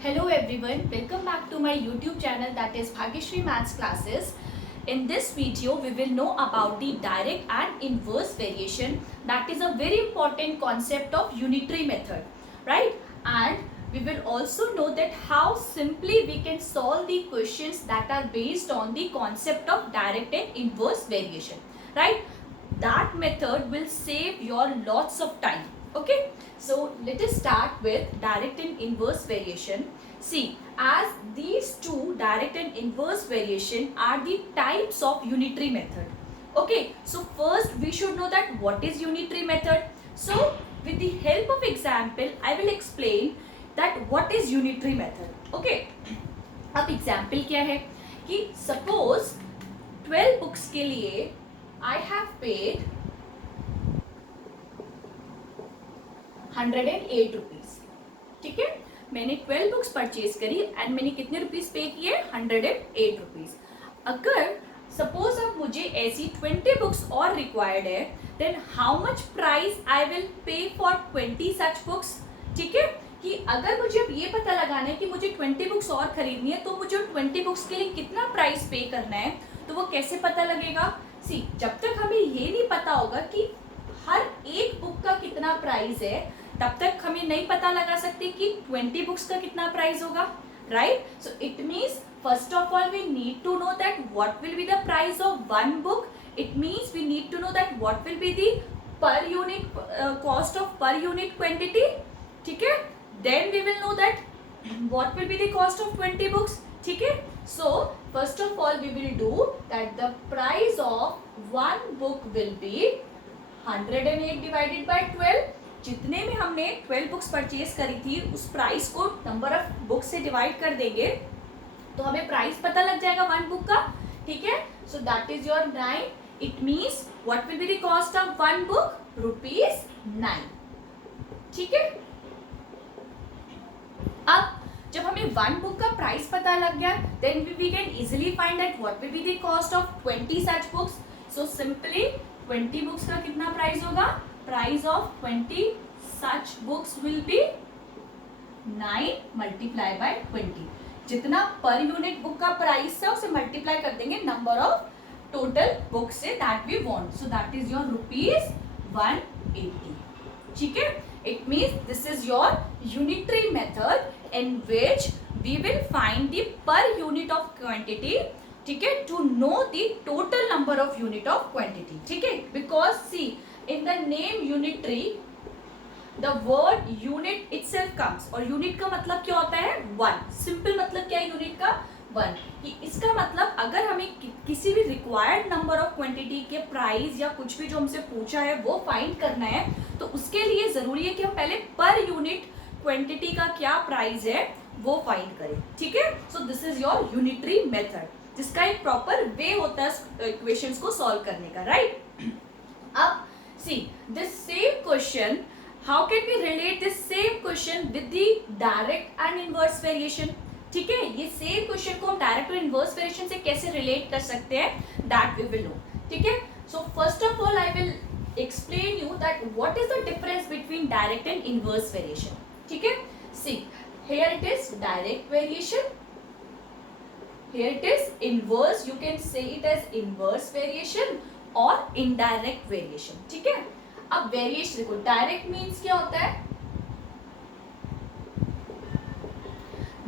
Hello everyone, welcome back to my YouTube channel, that is Bhagyashree Maths Classes. In this video, we will know about the direct and inverse variation. That is a very important concept of unitary method, right? And we will also know that how simply we can solve the questions that are based on the concept of direct and inverse variation, right? That method will save your lots of time. Okay, so let us start with direct and inverse variation. See, as these two, direct and inverse variation, are the types of unitary method. Okay, so first we should know that what is unitary method. So with the help of example, I will explain that what is unitary method. Okay, अब example क्या है कि suppose 12 books के लिए I have paid 108 rupees. ठीक है, मैंने 12 books purchase करी एंड मैंने कितने रुपीज पे किए? 108 रुपीज. अगर सपोज अब मुझे ऐसी 20 बुक्स और रिक्वायर्ड है, then how much price I will pay for 20 such books. ठीक है, कि अगर मुझे अब ये पता लगाना है कि मुझे 20 बुक्स और खरीदनी है तो मुझे 20 बुक्स के लिए कितना प्राइस पे करना है, तो वो कैसे पता लगेगा? सी, जब तक हमें ये नहीं पता होगा कि हर एक बुक का कितना प्राइस है, तब तक हमें नहीं पता लगा सकते कि 20 बुक्स का कितना प्राइस होगा, right? So it means first of all we need to know that what will be the price of one book. It means we need to know that what will be the per unit cost of per unit quantity. ठीक है, then we will know that what will be the cost of 20 books. ठीक है, so first of all we will do that the price of one book will be 108 divided by 12. जितने में हमने 12 books purchase करी थी उस price को number of books से डिवाइड कर देंगे तो हमें प्राइस पता लग जाएगा वन बुक का. ठीक है, सो that is your 9. It means what will be the cost of one book? ₹9. ठीक है, अब जब हमें वन बुक का प्राइस पता लग गया then we can easily find that what will be the cost of 20 such books. So simply 20 books का कितना प्राइस होगा? Price of 20 such books will be 9 multiply by 20. जितना पर यूनिट बुक का price है उसे मल्टीप्लाई कर देंगे number of total books से that we want. So that is your ₹180. ठीक है, it means this is your unitary method in which we will find the per unit of quantity. ठीक है, to know the total number of unit of quantity. ठीक है, because see in the name unitary the word unit itself comes. और unit का मतलब क्या होता है? वन. सिंपल मतलब क्या है unit का? वन. कि इसका मतलब अगर हमें किसी भी रिक्वायर्ड नंबर ऑफ क्वांटिटी के प्राइस या कुछ भी जो हमसे पूछा है वो फाइंड करना है तो उसके लिए जरूरी है कि हम पहले पर यूनिट क्वांटिटी का क्या प्राइस है वो फाइंड करें. ठीक है, so this is your unitary method जिसका एक प्रॉपर वे होता है इक्वेशंस को सॉल्व करने का, राइट? अब see this same question, how can we relate this same question with the direct and inverse variation. ठीक है, ये सेम क्वेश्चन को हम डायरेक्ट और इनवर्स वेरिएशन से कैसे रिलेट कर सकते हैं दैट वी विल नो. ठीक है, so first of all I will explain you that what is the difference between direct and inverse variation. ठीक है, see here it is direct variation, here it is inverse, you can say it as inverse variation or indirect variation. ठीक है, अब variation देखो, direct means क्या होता है?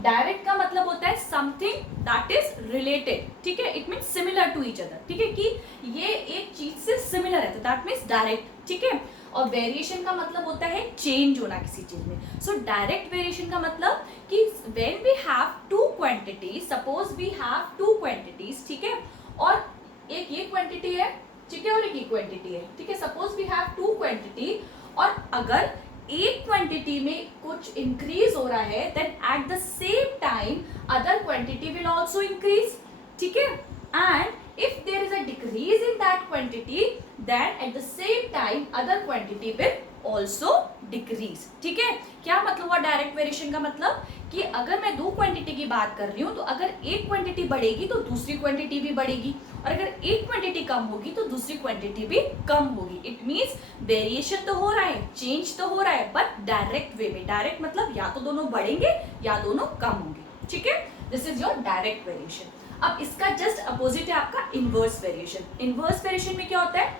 Direct का मतलब होता है समथिंग दैट इज रिलेटेड. ठीक है, it means similar to each other. ठीक है, कि ये एक चीज से सिमिलर है तो दैट मीन्स डायरेक्ट. ठीक है, और वेरिएशन का मतलब होता है चेंज होना किसी चीज में. सो डायरेक्ट वेरिएशन का मतलब कि when we have two quantities, suppose we have two quantities. ठीक है, और एक ये क्वांटिटी है, ठीक है, और एक ये क्वांटिटी है. ठीक है, suppose we have two quantity और अगर एक क्वांटिटी में कुछ इंक्रीज हो रहा है then at the same time other quantity will also increase. ठीक है, and if there is a decrease in that quantity then at the same time other quantity will also decrease. ठीक है, क्या मतलब हुआ डायरेक्ट वेरिएशन का? मतलब कि अगर मैं 2 क्वांटिटी की बात कर रही हूँ तो अगर एक क्वांटिटी बढ़ेगी तो दूसरी क्वांटिटी भी बढ़ेगी, और अगर एक क्वांटिटी कम होगी तो दूसरी क्वांटिटी भी कम होगी। इट मीन्स वेरिएशन तो हो रहा है, चेंज तो हो रहा है, बट डायरेक्ट वे में। डायरेक्ट मतलब या तो दोनों बढ़ेंगे या दोनों कम होंगे, ठीक है। This is your direct variation. अब इसका जस्ट अपोजिट है आपका इनवर्स वेरिएशन। इनवर्स वेरिएशन में क्या होता है,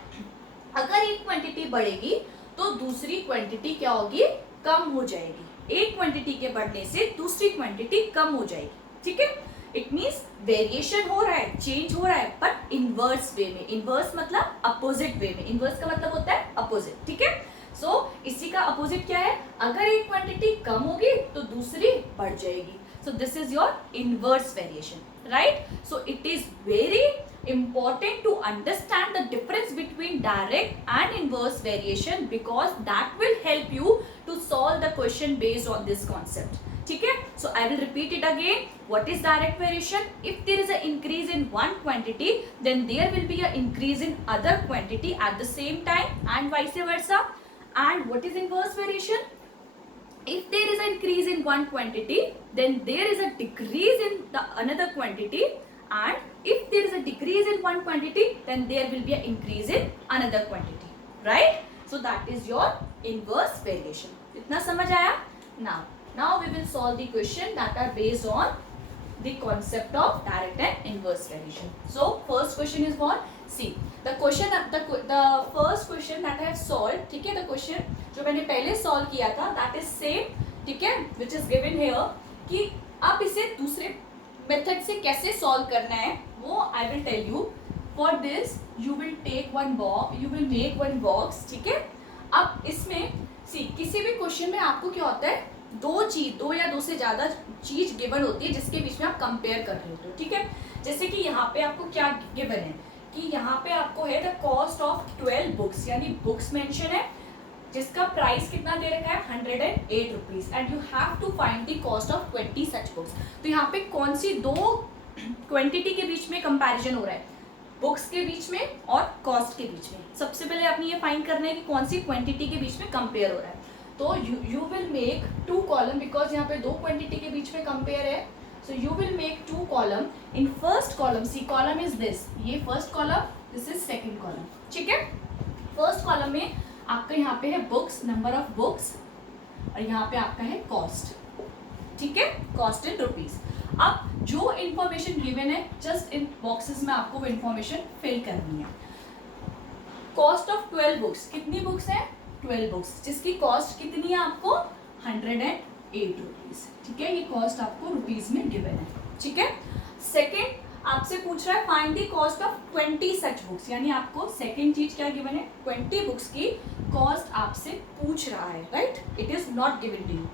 अगर एक क्वांटिटी बढ़ेगी तो दूसरी क्वांटिटी क्या होगी, कम हो जाएगी। एक क्वांटिटी के बढ़ने से दूसरी क्वांटिटी कम हो जाएगी, ठीक है। इट मीन्स वेरिएशन हो रहा है, चेंज हो रहा है, बट इनवर्स वे में। इनवर्स मतलब अपोजिट वे में। इनवर्स का मतलब होता है अपोजिट, ठीक है। सो इसी का अपोजिट क्या है, अगर एक क्वांटिटी कम होगी तो दूसरी बढ़ जाएगी। So this is your inverse variation, right? So it is very important to understand the difference between direct and inverse variation, because that will help you to solve the question based on this concept. ठीक है? So I will repeat it again. What is direct variation? If there is an increase in one quantity, then there will be an increase in other quantity at the same time, and vice versa. And what is inverse variation? If there is an increase in one quantity, then there is a decrease in the another quantity, and if there is a decrease in one quantity, then there will be an increase in another quantity, right? So that is your inverse variation. इतना समझ आया? Now we will solve the question that are based on the concept of direct and inverse variation. So first question is what? See, the first question that I have solved, ठीक है, the question जो मैंने पहले solve किया था that is same, ठीक है, which is given here, कि आप इसे दूसरे मेथड से कैसे solve करना है वो I will tell you. For this you will take one box, you will make one box, ठीक है। अब इसमें see, किसी भी क्वेश्चन में आपको क्या होता है, दो या दो से ज्यादा चीज गिवन होती है जिसके बीच में आप कंपेयर कर रहे होते हो, ठीक है। जैसे कि यहाँ पे आपको क्या गिवन है कि यहाँ पे आपको है द कॉस्ट ऑफ 12 बुक्स, यानी बुक्स मेंशन है जिसका प्राइस कितना दे रखा है 108 rupees, and you have to find the cost of 20 such books. तो यहाँ पे कौन सी दो क्वांटिटी के बीच में कंपैरिजन हो रहा है, बुक्स के बीच में और कॉस्ट के बीच में। सबसे पहले आपने ये फाइंड करना है कि कौन सी क्वांटिटी के बीच में कंपेयर हो रहा है। तो you will make 2 column, because यहाँ पे दो क्वांटिटी के बीच में कंपेयर है। So you will make 2 column. In first column, see column is this, ये first column, this is second column, ठीक है। फर्स्ट कॉलम में आपका यहाँ पे है बुक्स, नंबर ऑफ बुक्स, और यहाँ पे आपका है कॉस्ट, ठीक है, कॉस्ट इन रुपीज। अब जो इंफॉर्मेशन गिवन है जस्ट इन बॉक्सेस में आपको वो इंफॉर्मेशन फिल करनी है। कॉस्ट ऑफ 12 बुक्स, कितनी बुक्स है 12 बुक्स, जिसकी कॉस्ट कितनी है आपको 108 रुपीज, ठीक है। ये कॉस्ट आपको रुपीज में गिवन है, ठीक है। सेकेंड आपसे पूछ रहा है find the cost of 20 such books, यानी आपको सेकेंड चीज क्या गिवन है 20 बुक्स की कॉस्ट आपसे पूछ रहा है, right. It is not given to you.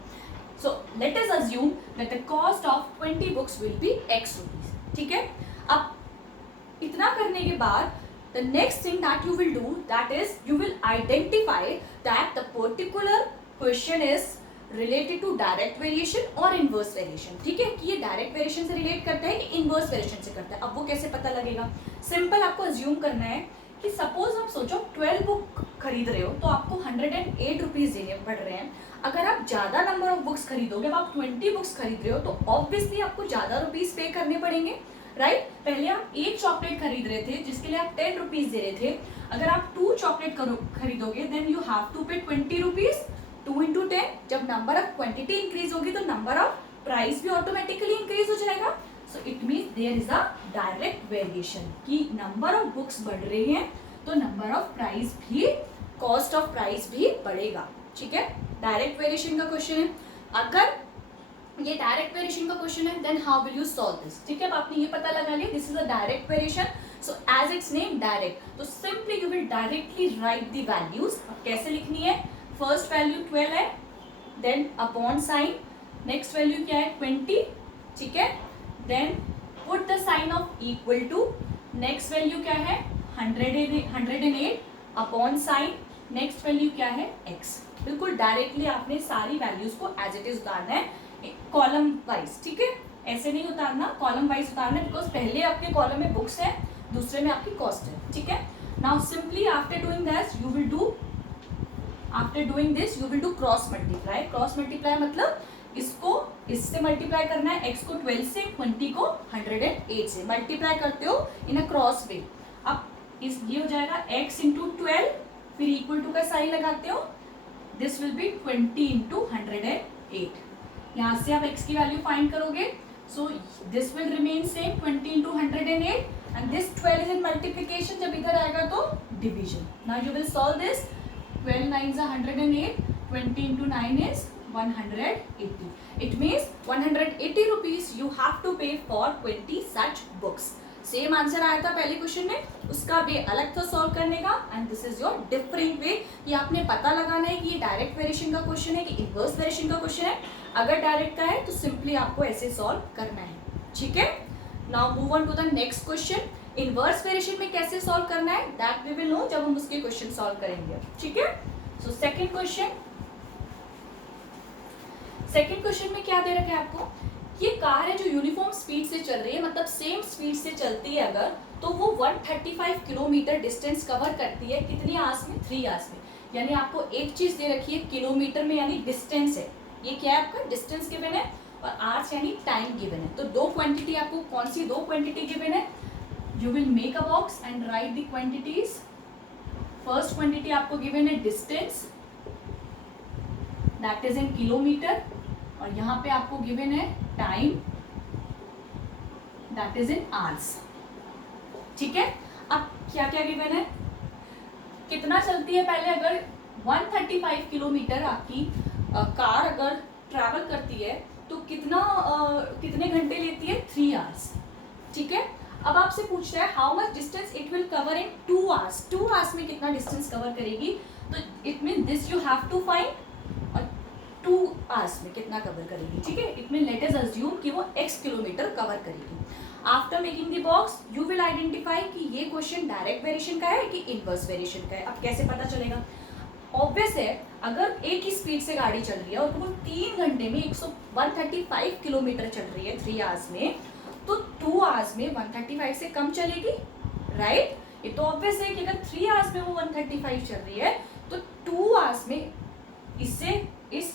So let us assume that the cost of 20 books will be x rupees, ठीक है। अब इतना करने के बाद the next thing that you will do, that is you will identify that the particular question is related to direct variation or inverse variation, ठीक है, कि ये direct variation से relate करता है कि inverse variation से करता है। अब वो कैसे पता लगेगा, सिंपल आपको assume करना है कि सपोज आप सोचो 12 बुक खरीद रहे हो तो आपको 108 रुपीज देने पड़ रहे हैं। अगर आप ज्यादा नंबर ऑफ बुक्स खरीदोगे, अब आप 20 बुक्स खरीद रहे हो तो ऑब्वियसली आपको ज्यादा रुपीज पे करने पड़ेंगे, राइट। पहले आप एक चॉकलेट खरीद रहे थे जिसके लिए आप 10 रुपीज दे रहे थे, अगर आप 2 चॉकलेट खरीदोगे देन यू हैव टू पे 20 रुपीज, 2 इंटू 10। जब नंबर ऑफ क्वांटिटी इंक्रीज होगी तो नंबर ऑफ प्राइस भी ऑटोमेटिकली इंक्रीज हो जाएगा। So it means there is a direct variation कि नंबर ऑफ बुक्स बढ़ रही हैं तो नंबर ऑफ प्राइस भी, कॉस्ट ऑफ प्राइस भी बढ़ेगा, ठीक है। डायरेक्ट वेरिएशन का क्वेश्चन है। अगर ये डायरेक्ट वेरिएशन का क्वेश्चन है then how will you solve this, ठीक है। अब आपने ये पता लगा लिया this is a direct variation, so as its name direct, तो simply you will directly write the values. अब कैसे लिखनी है, फर्स्ट वैल्यू 12 है, then upon sign, next value क्या है 20, ठीक है, then put the sign of equal to, next value क्या है 108 अपॉन साइन, नेक्स्ट वैल्यू क्या है x। बिल्कुल डायरेक्टली आपने सारी वैल्यूज को एज इट इज उतारना है कॉलम वाइज, ठीक है, ऐसे नहीं उतारना, कॉलम वाइज उतारना, बिकॉज पहले आपके कॉलम में बुक्स है, दूसरे में आपकी कॉस्ट है, ठीक है। Now simply after doing this you will do cross multiply. Cross multiply मतलब इसको इससे मल्टीप्लाई करना है, x को 12 से, 20 को 108 से मल्टीप्लाई करते हो इन अ क्रॉस वे। अब इस ये हो जाएगा x इंटू 12, फिर इक्वल टू का साइन लगाते हो, दिस विल बी 20 इंटू 108। यहाँ से आप x की वैल्यू फाइंड करोगे, so this will remain same 20 into 108 and this 12 is in multiplication, जब इधर आएगा तो division. Now you will solve this, 12 9s are 108, 20 into 9 is 180. It means 180 rupees you have to pay for 20 such books. Same answer आया था पहले question में, उसका वे अलग था सॉल्व करने का, and this is your different way. ये आपने पता लगाना है कि ये डायरेक्ट वेरिएशन का क्वेश्चन है कि इनवर्स वेरिएशन का क्वेश्चन है। अगर डायरेक्ट का है तो सिंपली आपको ऐसे सॉल्व करना है, ठीक है। Now move on to the next question. Inverse variation में कैसे सॉल्व करना है दैट वी विल नो जब हम उसके क्वेश्चन सॉल्व करेंगे, ठीक है। So second question, second question में क्या दे रखा है आपको, ये कार है जो यूनिफॉर्म स्पीड से चल रही है, मतलब सेम स्पीड से चलती है अगर, तो वो 135 किलोमीटर डिस्टेंस कवर करती है कितनी आवर्स में, 3 आवर्स में। यानी आपको एक चीज दे रखी है किलोमीटर में, यानी डिस्टेंस है, ये क्या है आपका डिस्टेंस गिवन है, और आवर्स यानी टाइम गिवन है। तो दो क्वांटिटी आपको, कौन सी दो क्वांटिटी गिवन है, you will make a box and right the quantities. First quantity आपको गिवन है distance, that is in kilometre, और यहाँ पे आपको गिवन है time, that is in hours, ठीक है। अब क्या क्या गिवन है, कितना चलती है, पहले अगर 135 किलोमीटर आपकी कार अगर ट्रैवल करती है तो कितने घंटे लेती है, 3 आवर्स, ठीक है। अब आपसे पूछता है how much distance it will cover in 2 hours, 2 hours में कितना डिस्टेंस कवर करेगी, तो it mean this you have to find, और 2 आवर्स में कितना कवर करेगी, ठीक है। It mean let us assume कि वो x किलोमीटर कवर करेगी। After making the box you will identify कि ये क्वेश्चन डायरेक्ट वेरिएशन का है कि इनवर्स वेरिएशन का है। अब कैसे पता चलेगा, ऑब्वियस है, अगर एक ही स्पीड से गाड़ी चल रही है और वो 3 घंटे में 135 किलोमीटर चल रही है 3 आवर्स में, तो 2 आवर्स में 135 से कम चलेगी, राइट। ये तो ऑब्वियस है कि अगर 3 आवर्स में वो 135 चल रही है तो 2 आवर्स में इससे इस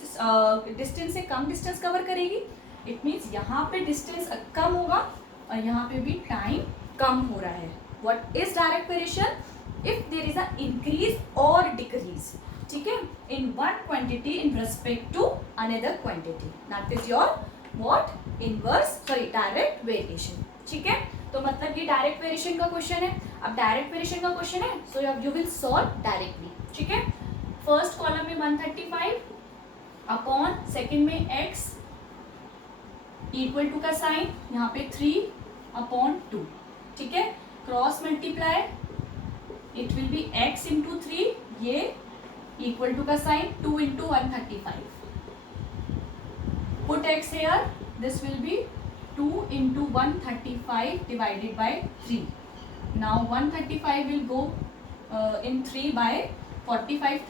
डिस्टेंस से कम डिस्टेंस कवर करेगी। इट मीन्स यहाँ पे डिस्टेंस कम होगा और यहाँ पे भी टाइम कम हो रहा है। What is direct variation, if there is a increase और डिक्रीज, ठीक है, in one quantity in respect to another quantity, that is your what inverse direct variation, ठीक है। तो मतलब ये डायरेक्ट वेरिएशन का क्वेश्चन है। अब डायरेक्ट वेरिएशन का क्वेश्चन है, so you will solve directly, ठीक है। फर्स्ट कॉलम में 135 अपॉन सेकेंड में x इक्वल टू का साइन, यहाँ पे 3 अपॉन 2, ठीक है। Cross multiply, it will be x into 3, ये इक्वल टू का sign 2 into 135, put x here, this will be 2 into 135 divided by 3. Now 135 will go in 3 by 45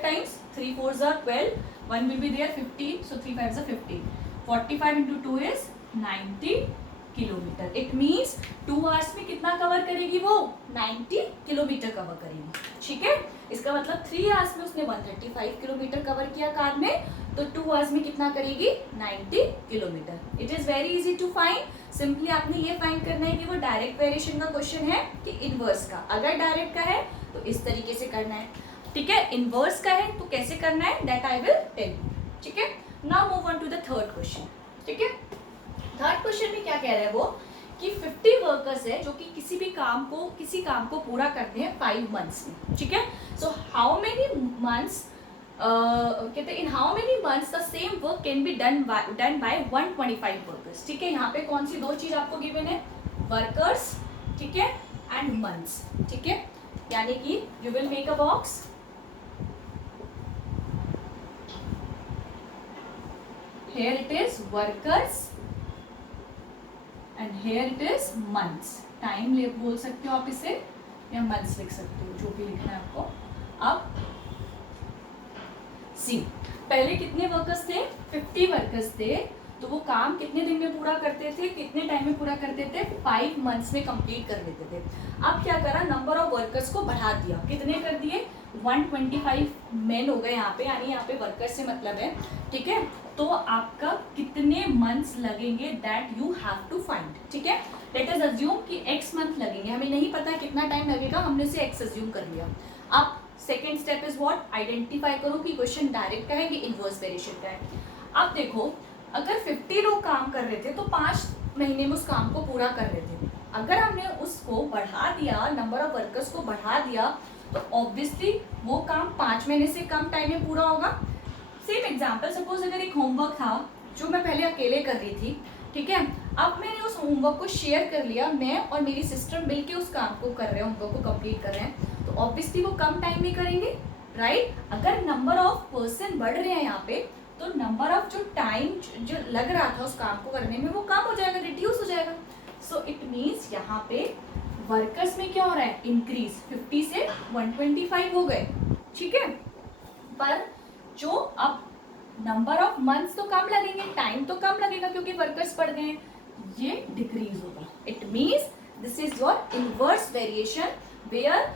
times, 3 4s are 12, 1 will be there 15, so 3 5s are 15. 45 into 2 is 90 kilometre. It means 2 hours में कितना cover करेगी वो, 90 kilometre cover करेगी, ठीक है। इसका मतलब 3 hours में उसने 135 किलोमीटर कवर किया कार में, तो 2 आवर्स में कितना करेगी, 90 kilometre. It is very easy to find. Simply आपने ये फाइंड करना है कि वो डायरेक्ट वेरिएशन का क्वेश्चन है कि इनवर्स का। अगर डायरेक्ट का है तो इस तरीके से करना है, ठीक है। इनवर्स का है तो कैसे करना है, that I will tell you, ठीक है। Now move on to the third question, ठीक है। थर्ड क्वेश्चन में क्या कह रहा है वो कि 50 वर्कर्स है जो कि किसी काम को पूरा करते हैं 5 मंथ्स में, ठीक है। सो हाउ मेनी मंथ्स, कहते हैं in how many months the same work can be done by 125 workers, ठीक है। यहाँ पे कौन सी दो चीज आपको गिवन है, वर्कर्स, ठीक है, एंड मंथ्स, ठीक है। यानी कि you will make a box, here it is workers and here it is months. Time बोल सकते हो आप इसे या मंथ्स लिख सकते हो, जो भी लिखना है आपको। अब सी, पहले कितने वर्कर्स थे, 50 वर्कर्स थे, तो वो काम कितने दिन में पूरा करते थे, कितने टाइम में पूरा करते थे, 5 मंथ्स में कंप्लीट कर लेते थे। अब क्या करा, नंबर ऑफ वर्कर्स को बढ़ा दिया, कितने कर दिए, 125 मेन हो गए यहाँ पे, यानी यहाँ पे वर्कर्स से मतलब है, ठीक है। तो आपका कितने मंथ्स लगेंगे that you have to find. ठीक है, लेट अस अज्यूम कि x मंथ लगेंगे, हमें नहीं पता कितना टाइम लगेगा, हमने उसे x अज्यूम कर लिया. अब second step is what, identify करो कि क्वेश्चन डायरेक्ट का है कि इनवर्स वेरिएशन का है. अब देखो, अगर 50 लोग काम कर रहे थे तो 5 महीने में उस काम को पूरा कर रहे थे. अगर हमने उसको बढ़ा दिया, नंबर ऑफ वर्कर्स को बढ़ा दिया, तो ऑब्वियसली वो काम 5 महीने से कम टाइम में पूरा होगा. सेम एग्जाम्पल, सपोज अगर एक होमवर्क था जो मैं पहले अकेले कर रही थी, ठीक है, अब मैंने उस होमवर्क को शेयर कर लिया, मैं और मेरी सिस्टर मिलके उस काम को कर रहे हैं, होमवर्क को कंप्लीट कर रहे हैं, तो ऑब्वियसली वो कम टाइम में करेंगे, राइट. अगर नंबर ऑफ पर्सन बढ़ रहे हैं यहाँ पे, तो नंबर ऑफ जो टाइम जो लग रहा था उस काम को करने में वो कम हो जाएगा, रिड्यूस हो जाएगा. सो इट मीन्स यहाँ पे वर्कर्स में क्या हो रहा है, इंक्रीज. 50 से 125 हो गए, ठीक है, पर जो अब नंबर ऑफ मंथ्स तो कम लगेंगे, टाइम तो कम लगेगा क्योंकि वर्कर्स बढ़ गए हैं, ये डिक्रीज होगा. It means this is your inverse variation where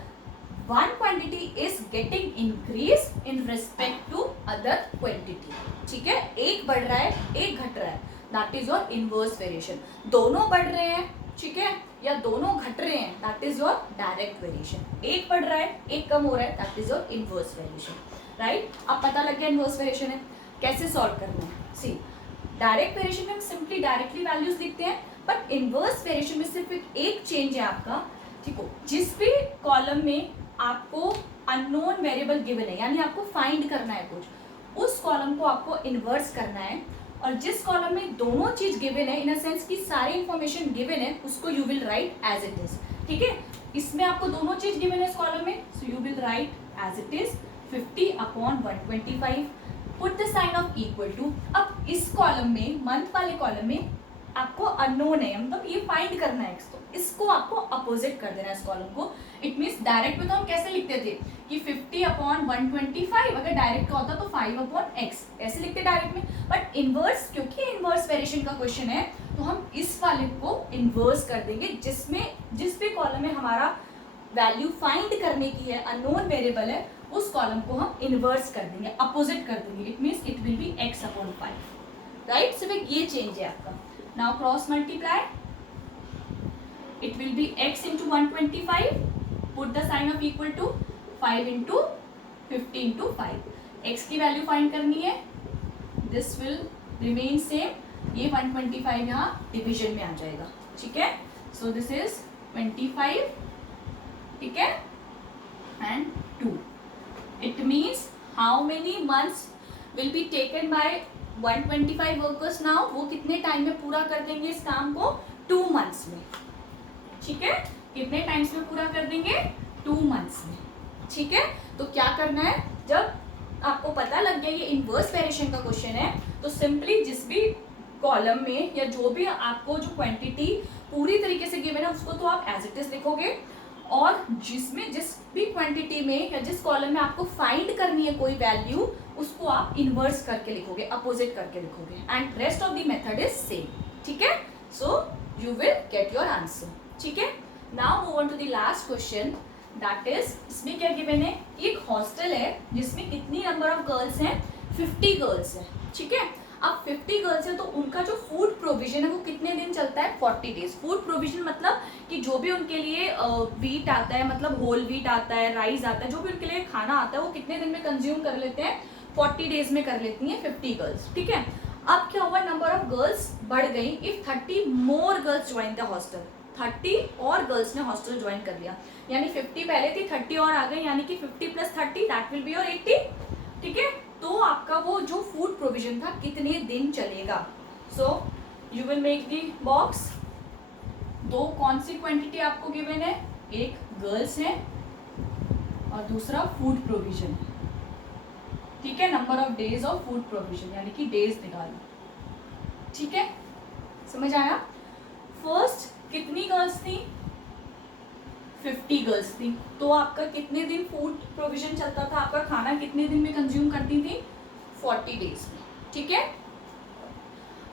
one quantity is getting increase in respect to other quantity. ठीक है, एक बढ़ रहा है एक घट रहा है, that is your inverse variation. दोनों बढ़ रहे हैं, ठीक है, या दोनों घट रहे हैं, that is your direct variation. एक बढ़ रहा है एक कम हो रहा है, that is your inverse variation. right? अब पता लग गया इनवर्स वेरिएशन है, कैसे सॉल्व करना है. सी, डायरेक्ट वेरिएशन में हम सिंपली डायरेक्टली वैल्यूज लिखते हैं, बट इनवर्स वेरिएशन में सिर्फ एक चेंज है आपका. ठीक हो, जिस भी कॉलम में आपको अननोन वेरिएबल गिवन है, यानी आपको फाइंड करना है कुछ, उस कॉलम को आपको इन्वर्स करना है. और जिस कॉलम में दोनों चीज गिवन है, इन अ सेंस की सारी इंफॉर्मेशन गिवन है, उसको you will write as it is. ठीक है, इसमें आपको दोनों चीज गिवन है इस कॉलम में, so you will write as it is 50/125. Put the sign of equal to. अब इस कॉलम में, मंथ वाले कॉलम में आपको अननोन है, मतलब ये फाइंड करना है, तो इसको आपको अपोजिट कर देना है इस कॉलम को. इट मीन्स डायरेक्ट में तो हम कैसे लिखते थे कि 50/125, अगर डायरेक्ट का होता तो 5/x ऐसे लिखते डायरेक्ट में. बट इनवर्स, क्योंकि इनवर्स वेरिएशन का क्वेश्चन है, तो हम इस वाले को इनवर्स कर देंगे, जिसमें जिस भी कॉलम में हमारा वैल्यू फाइंड करने की है, अननोन वेरिएबल है, उस कॉलम को हम इनवर्स कर देंगे, अपोजिट कर देंगे. It means it will B x/5. Right, सिर्फ ये चेंज है आपका. Now cross multiply. It will be x into 125. Put the sign of equal to 5 into 50 into 5. x की वैल्यू फाइंड करनी है. This will remain same. ये 125 यहाँ division में आ जाएगा. ठीक है, so this is 25. ठीक है, and 2. It means how many months will be taken by 125 workers. Now वो कितने टाइम में पूरा कर देंगे इस काम को, 2 मंथ्स में. ठीक है, कितने टाइम्स में पूरा कर देंगे, 2 मंथ्स में. ठीक है, तो क्या करना है, जब आपको पता लग गया ये इनवर्स वेरिएशन का क्वेश्चन है, तो सिंपली जिस भी कॉलम में या जो भी आपको जो क्वांटिटी पूरी तरीके से गिवन है उसको तो आप एज इट इज लिखोगे, और जिसमें जिस भी क्वांटिटी में या जिस कॉलम में आपको फाइंड करनी है कोई वैल्यू, उसको आप इन्वर्स करके लिखोगे, अपोजिट करके लिखोगे, and rest of the method is same. ठीक है, so you will get your answer. ठीक है, now move on to the last question, that is, इसमें क्या गिवन है, एक हॉस्टल है जिसमें कितनी नंबर ऑफ गर्ल्स हैं, 50 गर्ल्स हैं. ठीक है, अब 50 गर्ल्स है तो उनका जो फूड प्रोविजन है वो कितने दिन चलता है, 40 डेज. फूड प्रोविजन मतलब कि जो भी उनके लिए वीट आता है, मतलब होल वीट आता है, राइस आता है, जो भी उनके लिए खाना आता है वो कितने दिन में कंज्यूम कर लेते हैं, 40 डेज में कर लेती हैं 50 गर्ल्स. ठीक है, अब क्या हुआ, नंबर ऑफ गर्ल्स बढ़ गई. If 30 more girls join the hostel, 30 और गर्ल्स ने हॉस्टल ज्वाइन कर लिया, यानी 50 पहले थी, 30 और आ गई, यानी कि 50 + 30 दैट विल बी योर 80. ठीक है, तो आपका वो जो फूड प्रोविजन था कितने दिन चलेगा. सो you will make the box. दो कौन सी क्वांटिटी आपको गिवन है, एक गर्ल्स है और दूसरा फूड प्रोविजन है. ठीक है, number of days of food provision, यानी कि डेज निकालो. ठीक है, समझ आया. फर्स्ट कितनी गर्ल्स थी, 50 गर्ल्स थी, तो आपका कितने दिन फूड प्रोविजन चलता था, आपका खाना कितने दिन में कंज्यूम करती थी, 40 डेज में. ठीक है,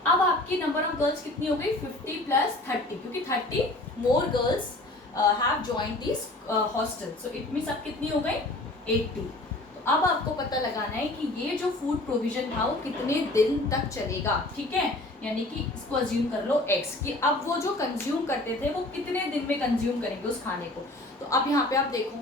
अब आपकी नंबर ऑफ गर्ल्स कितनी हो गई, 50 + 30, क्योंकि 30 more girls have joined this hostel, so it means अब कितनी हो गई, 80. तो अब आपको पता लगाना है कि ये जो फूड प्रोविजन था वो कितने दिन तक चलेगा, ठीक है। यानी कि इसको अज्यूम कर लो x कि अब वो जो कंज्यूम करते थे वो कितने दिन में कंज्यूम करेंगे उस खाने को। तो अब यहाँ पे आप देखो,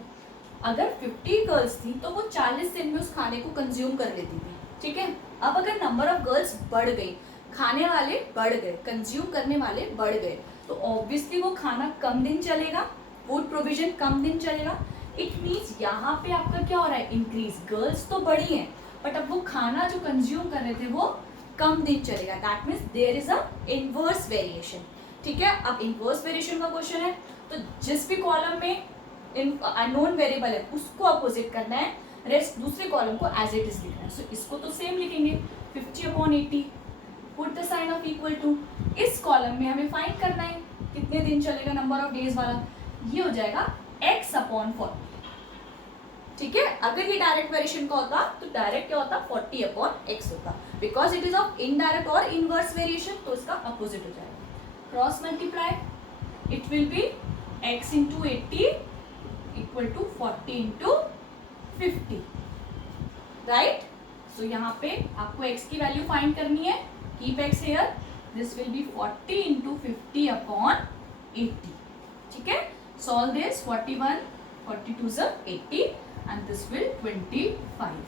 अगर 50 गर्ल्स थी तो वो 40 दिन में उस खाने को कंज्यूम कर लेती थी, ठीक है। अब अगर नंबर ऑफ गर्ल्स बढ़ गई, खाने वाले बढ़ गए, कंज्यूम करने वाले बढ़ गए, तो ऑब्वियसली वो खाना कम दिन चलेगा, फूड प्रोविजन कम दिन चलेगा। इट मीन्स यहाँ पे आपका क्या हो रहा है, इंक्रीज। गर्ल्स तो बढ़ी हैं बट अब वो खाना जो कंज्यूम कर रहे थे वो कम दिन चलेगा। That means there is a inverse variation, ठीक है। अब इनवर्स वेरिएशन का क्वेश्चन है तो जिस भी कॉलम में अननोन वेरिएबल है उसको अपोजिट करना है, रेस्ट दूसरे कॉलम को एज इट इज लिखना है। सो इसको तो सेम लिखेंगे 50/80, put the sign of equal to. इस कॉलम में हमें फाइंड करना है कितने दिन चलेगा, नंबर ऑफ डेज वाला, ये हो जाएगा x/40, ठीक है। अगर ये डायरेक्ट वेरिएशन का होता तो डायरेक्ट क्या होता, 40/x होता। Because it is of indirect और इनवर्स वेरिएशन तो इसका अपोजिट हो जाएगा। Cross multiply, it will be x into 80 equal to 40 into 50, right. So यहाँ पे आपको x की वैल्यू फाइंड करनी है, keep x here, this will be 40 into 50/80, ठीक है। Solve this, 41 42 is 80 and this will 25.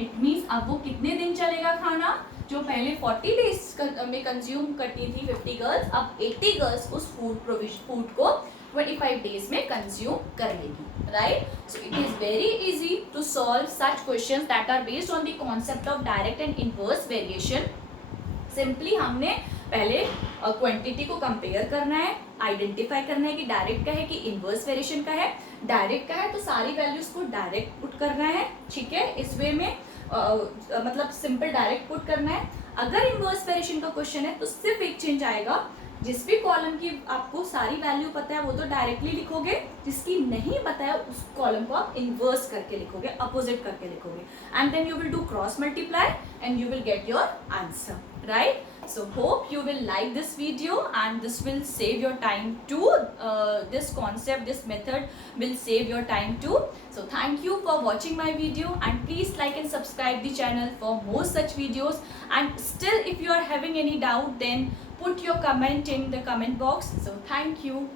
It means अब वो कितने दिन चलेगा खाना, जो पहले 40 डेज में कंज्यूम करती थी 50 गर्ल्स, अब 80 गर्ल्स उस फूड को 25 डेज में कंज्यूम कर लेगी, right. So it is very easy to solve such questions that are based on the concept of direct and inverse variation. Simply हमने पहले क्वांटिटी को कंपेयर करना है, आइडेंटिफाई करना है कि डायरेक्ट का है कि इनवर्स वेरिएशन का है। डायरेक्ट का है तो सारी वैल्यूज को डायरेक्ट पुट करना है, ठीक है। इस वे में मतलब सिंपल डायरेक्ट पुट करना है। अगर इनवर्स वेरिएशन का क्वेश्चन है तो सिर्फ एक चेंज आएगा, जिस भी कॉलम की आपको सारी वैल्यू पता है वो तो डायरेक्टली लिखोगे, जिसकी नहीं पता है उस कॉलम को आप इनवर्स करके लिखोगे, अपोजिट करके लिखोगे, and then you will do cross multiply and you will get your answer, right? So hope you will like this video and this will save your time too. This concept, this method will save your time too. So thank you for watching my video and please like and subscribe the channel for more such videos. And still if you are having any doubt then put your comment in the comment box. So thank you.